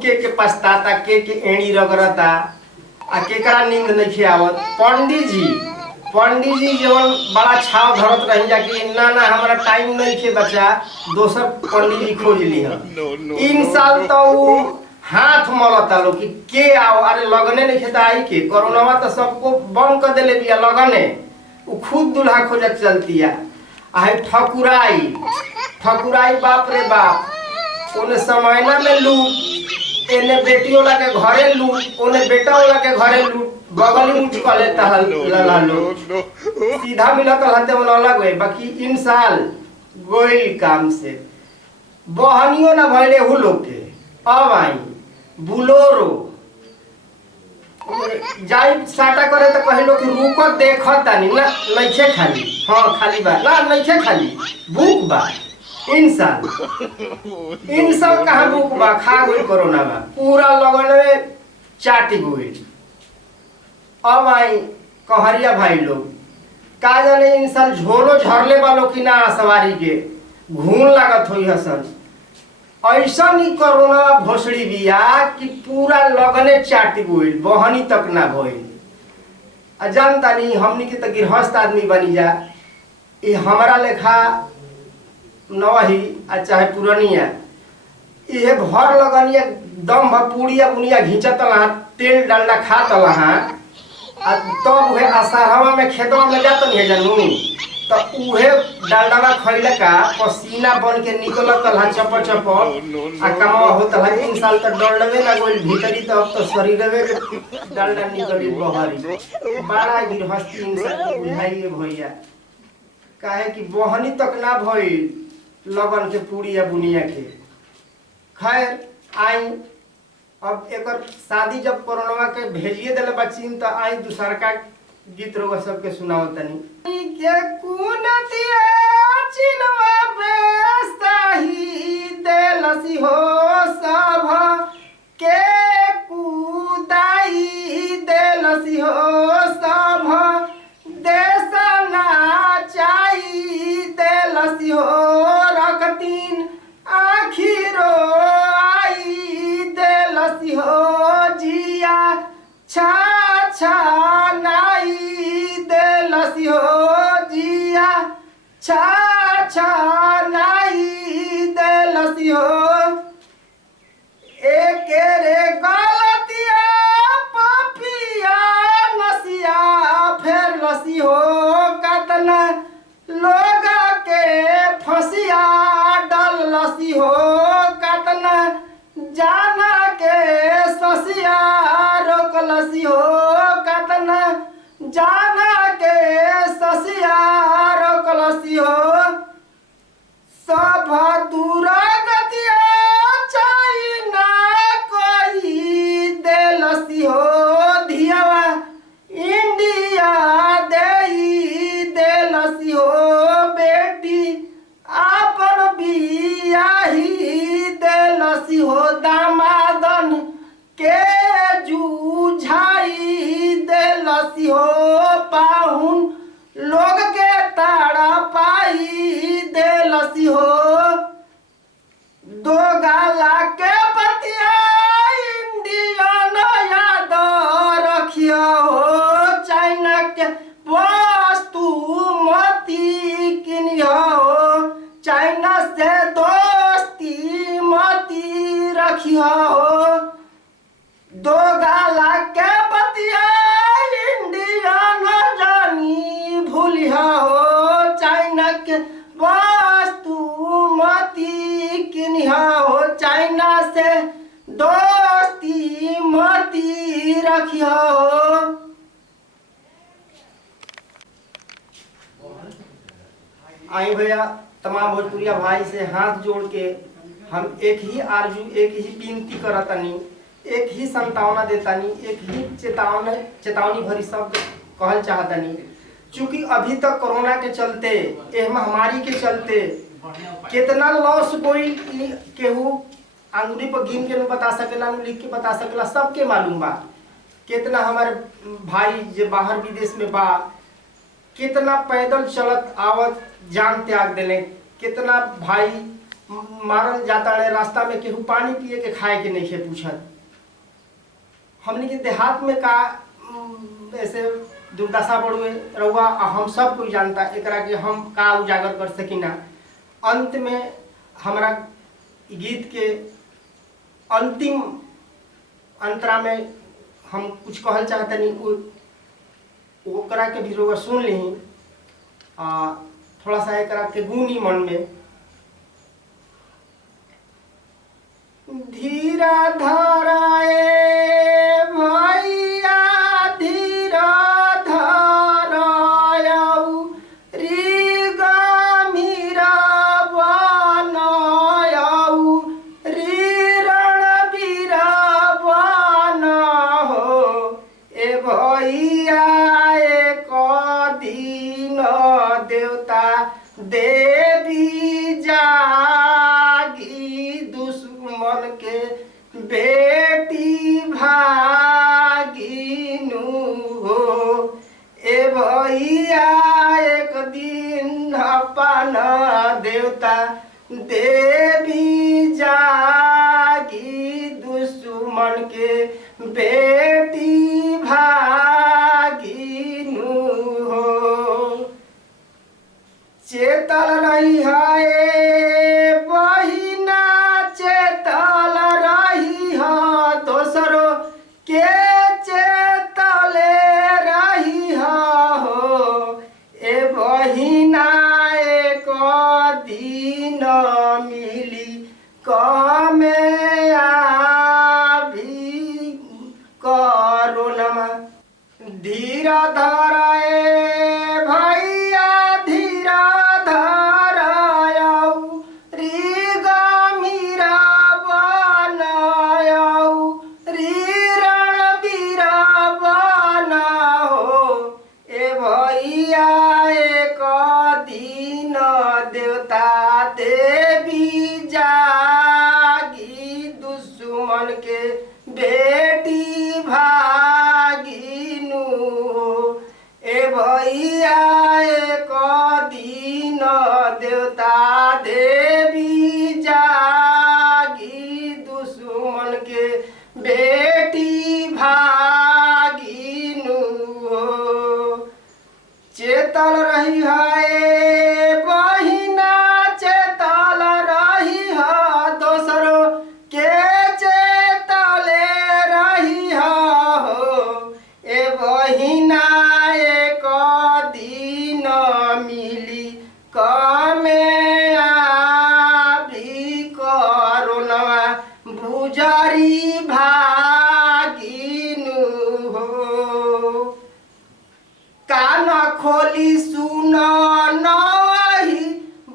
के पछताता, के एड़ी रगड़ता, आ केकरा नींद नहीं आवत। पंडित जी जवन बड़ा छाव धरत रही जा कि ना ना हमारा टाइम नहीं खे बच्चा, दोसर पंडित जी खोज ली। इन साल तो हाथ मलता लोग कि के आओ, अरे लगने नहीं खेता आई के कोरोना तो सबको बंद कर देले बिया लगने, वो खुद दूल्हा खोजत चलती है। आहे ठकुराई बाप रे बाप, ओने समयना में लूट, एने बेटियों ला के घरे लूट, ओने बेटा वाला के घरे लूट, बगली उठ कर लेता है लोग सीधा मिलत हते मनौला गए। बाकी इन साल गोइल काम से बहनियों ना भइले हु लोग के। अब आई बुलोरो जाई साटा करे तो कहे लोग रुको देखत तानी ना नइखे खाली, हां खाली बा ना नइखे खाली भूख बा। इंसान कहाँ भूख बा, खा गई कोरोना बा पूरा लगन में चाटी गई। अब आई कहरिया भाई लोग का जाने इन साल झोलो झरले वालों की ना सवारी के घून लागत हुई हसन। ऐसा नहीं कोरोना भोसड़ी बिया कि पूरा लगने चाटी गई, बहनी तक ना भइल। जानता नहीं हमनी के तो गृहस्थ आदमी बनी जा, ये हमारा लेखा नवही चाहे पुरानिया ये भर लगनिया दम पूड़िया बुनिया घींचत लहा, तेल डालना खात लहा, तब उहे आषाढ़वा में खेतवा में जात नहीं जानू तो उहे डालडा खैले का पसीना बन के निकलत लहा चप चप आ कमवा होत लहा। इन साल तक डलवे ना गोल भीतरी तो अब तो शरीरवे के डालडा निकली बहरी। बड़ा गृहस्थी इंसान बुझाइए भैया, काहे कि बहनी तक ना भइल लगन के पूड़िया बुनिया के। खैर आई अब एक शादी जब कोरोना के भेजिए दिले बच्चीन तो आई दूसर का गीत रोगा सबके सुनाओ तनी के कुनतिया चिनवा बेस्ताही देलसी हो सब के कुदाई देलसी हो सब देसना चाही देलसी हो रकतीन आखिरो आई देलसी हो जिया छा छा नाई देलसी हो जिया छा छा नाई देलसी हो। एक रे गलतिया पपिया नसिया फेर लसी हो कतना लोग के फसिया डल लसी हो कतना जाना के ससिया रोक लसी हो कतना जाना के ससिया रोक लसी हो। सब दूर गतिया चाइना कोई देलसी हो धियावा इंडिया देई देलसी हो बेटी आपन बियाही देलसी हो दामादन के जूझाई देलसी हो पाहुन लोग के ताड़ा पाई देलसी हो। दो गाला के पतिया इंडियन याद रखियो हो चाइना के वस्तु मती किनियो हो चाइना से दोस्ती मती रखियो हो। दो गाला के पतिया इंडियन जानी भूलिया हो चाइना के वस्तु मती किनिया हो चाइना से दोस्ती मती रखिया हो। आई भैया तमाम भोजपुरिया भाई से हाथ जोड़ के हम एक ही आरजू एक ही विनती करतनी, एक ही संतावना देतानी, एक ही चेतावनी भरी शब्द कहल चाहतनी। चूंकि अभी तक कोरोना के चलते एह महामारी के चलते कितना लॉस कोई केहू अंगुली पर गिन के बता सकेला, लिख के बता सकेला, सबके मालूम बा। कितना हमारे भाई जे बाहर विदेश में बा कितना पैदल चलत आवत जान त्याग देले, कितना भाई मारल जाता है रास्ता में, केहू पानी पिए के खाए के नहीं है पूछत। हमने के देहात में का ऐसे दुर्दशा बढ़ुए रहुआ हम सब कोई जानता एकरा के हम का उजागर कर सकीना। अंत में हमारा गीत के अंतिम अंतरा में हम कुछ कहल चाहतनी, ओकरा के भी रहुआ सुन ली। थोड़ा सा एकरा के गुनी मन में धीरा धराए भैया धीरा धरायऊ री गमीरा बनायऊ री रणबीरा बना हो ए भैया एक दिन देवता देवी जागी दुश्मन के बेटी भागिनु हो ए भैया एक दिन अपन देवता देवी जागी दुश्मन के बेटी भागिनु हो। चेतल रही है बहिना चेतल रही है दोसरो के चेतले रही है हो ए बहिना एक दिन मिली कमे आभी करोनमा धीरा धराए भैया धीरा धरायऊ री गमीरा बनायऊ री रणबीरा बना हो ए भैया एक दिन देवता देवी जागी दुश्मन के बेटी भागिनु ए भैया एक दिन देवता देवी जागी दुश्मन के बेटी भागिनु चेतल रही है बहिना चेतल रही है दोसरो के चेतले रही है हो ए बहिना एक दिन मिली कमे आभी करोनवा बुझारी भागिनु हो। कान खोली सुन नही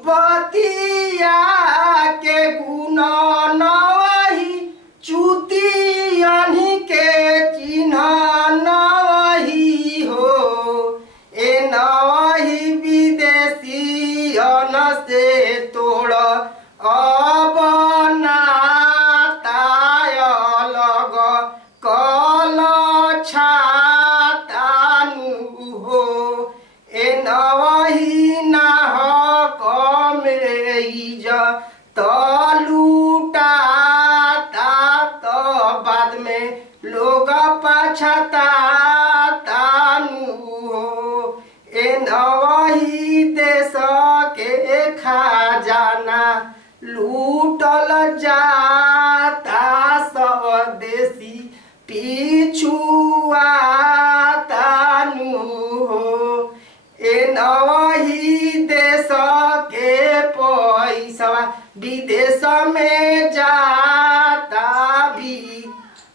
बतिया के गुण नही चुतियनी के चिन्ह नही हो ए नही विदेशियन से तोड़ अब नाताय लग कल छातानु हो ए नही नाह कमेज तलूटाता तो बाद में लोग पछतातानु हो ए नही देश के खजाना लूटल जाता स्वदेशी पिछुआतानु हो ए नही देश के पैसा विदेश में जाता भी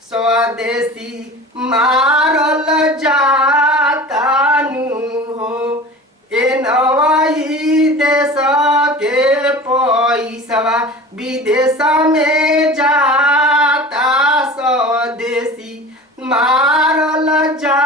स्वदेशी मारल जातानु हो ए नही देश के पैसा विदेश में जाता स्वदेशी मारल जा